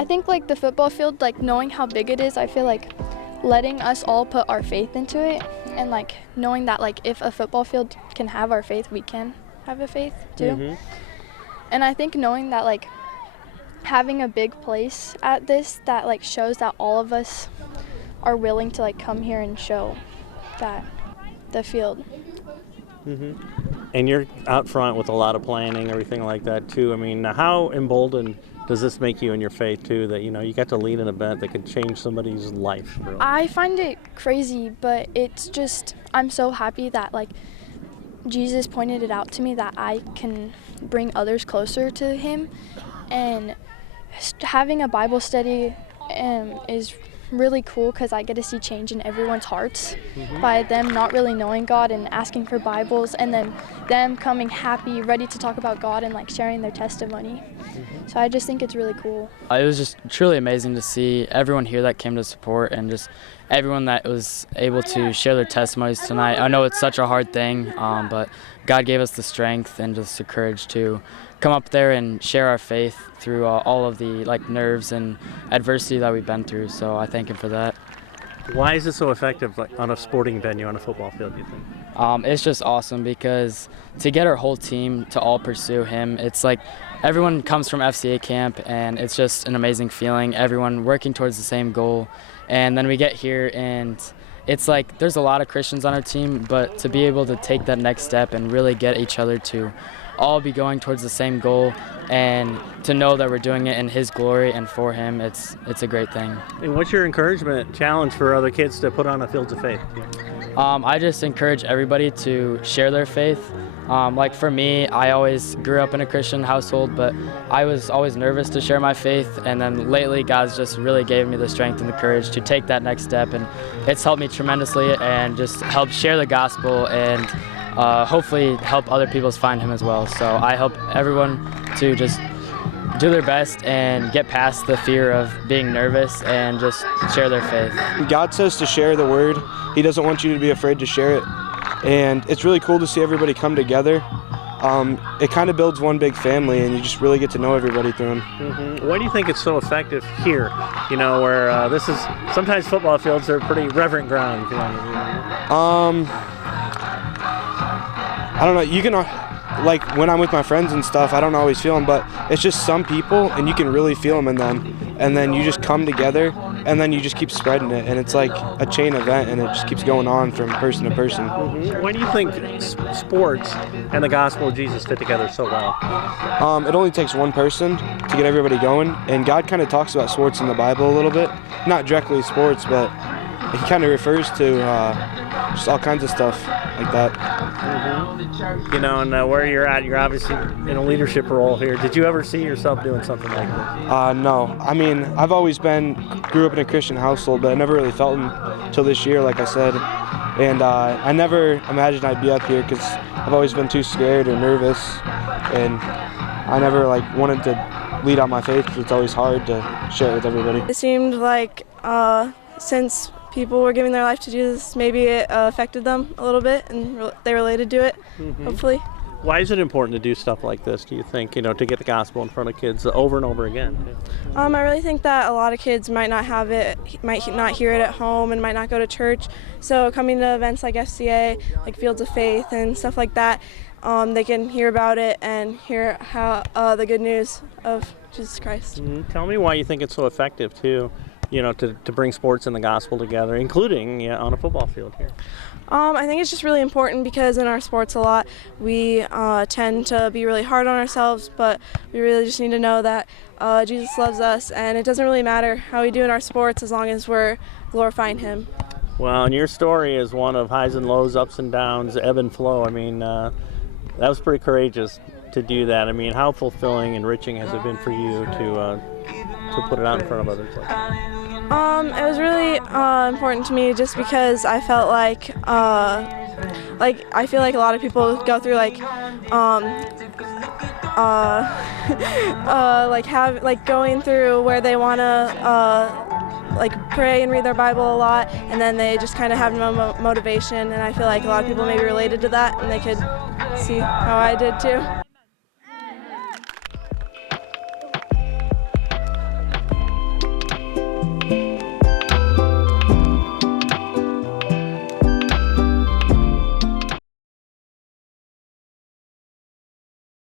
I think like the football field, like knowing how big it is, I feel like letting us all put our faith into it, and like knowing that like if a football field can have our faith, we can have a faith too. And I think knowing that like having a big place at this that like shows that all of us are willing to like come here and show that the field. And you're out front with a lot of planning, everything like that too. I mean, how emboldened does this make you in your faith too, that you know you got to lead an event that could change somebody's life? Really? I find it crazy, but it's just, I'm so happy that like Jesus pointed it out to me that I can bring others closer to him, and having a Bible study is really cool because I get to see change in everyone's hearts by them not really knowing God and asking for Bibles, and then them coming happy, ready to talk about God and like sharing their testimony. So I just think it's really cool. It was just truly amazing to see everyone here that came to support, and just everyone that was able to share their testimonies tonight. I know it's such a hard thing, but God gave us the strength and just the courage to come up there and share our faith through all of the like nerves and adversity that we've been through. So I thank him for that. Why is it so effective, like on a sporting venue, on a football field, do you think? It's just awesome because to get our whole team to all pursue him, it's like everyone comes from FCA camp, and it's just an amazing feeling, everyone working towards the same goal. And then we get here, and it's like there's a lot of Christians on our team, but to be able to take that next step and really get each other to all be going towards the same goal, and to know that we're doing it in his glory and for him, it's a great thing. And what's your encouragement, challenge for other kids to put on a Fields of Faith? I just encourage everybody to share their faith. Like for me, I always grew up in a Christian household, but I was always nervous to share my faith, and then lately God's just really gave me the strength and the courage to take that next step, and it's helped me tremendously and just help share the gospel and hopefully help other people find him as well. So I hope everyone to just do their best and get past the fear of being nervous and just share their faith. God says to share the word. He doesn't want you to be afraid to share it. And it's really cool to see everybody come together. It kind of builds one big family, and you just really get to know everybody through them. Why do you think it's so effective here? You know, where this is, sometimes football fields are pretty reverent ground. I don't know, you can, like when I'm with my friends and stuff, I don't always feel them, but it's just some people, and you can really feel them in them. And then you just come together, and then you just keep spreading it, and it's like a chain event, and it just keeps going on from person to person. Why do you think sports and the gospel of Jesus fit together so well? It only takes one person to get everybody going, and God kind of talks about sports in the Bible a little bit. Not directly sports, but he kind of refers to just all kinds of stuff like that. You know, and where you're at, you're obviously in a leadership role here. Did you ever see yourself doing something like this? No. I mean, I've always grew up in a Christian household, but I never really felt him until this year, like I said. And I never imagined I'd be up here because I've always been too scared or nervous. And I never wanted to lead on my faith because it's always hard to share it with everybody. It seemed like since people were giving their life to Jesus, maybe it affected them a little bit, and they related to it, hopefully. Why is it important to do stuff like this, do you think, you know, to get the gospel in front of kids over and over again? I really think that a lot of kids might not have it, might not hear it at home, and might not go to church. So coming to events like FCA, like Fields of Faith and stuff like that, they can hear about it and hear how the good news of Jesus Christ. Tell me why you think it's so effective, too. You know, to bring sports and the gospel together, including on a football field here? I think it's just really important because in our sports a lot, we tend to be really hard on ourselves, but we really just need to know that Jesus loves us, and it doesn't really matter how we do in our sports as long as we're glorifying him. Well, and your story is one of highs and lows, ups and downs, ebb and flow. I mean, that was pretty courageous to do that. I mean, how fulfilling, enriching has it been for you to put it out in front of others like that? It was really important to me just because I felt like I feel like a lot of people go through going through where they want to pray and read their Bible a lot, and then they just kind of have no motivation, and I feel like a lot of people maybe related to that, and they could see how I did too.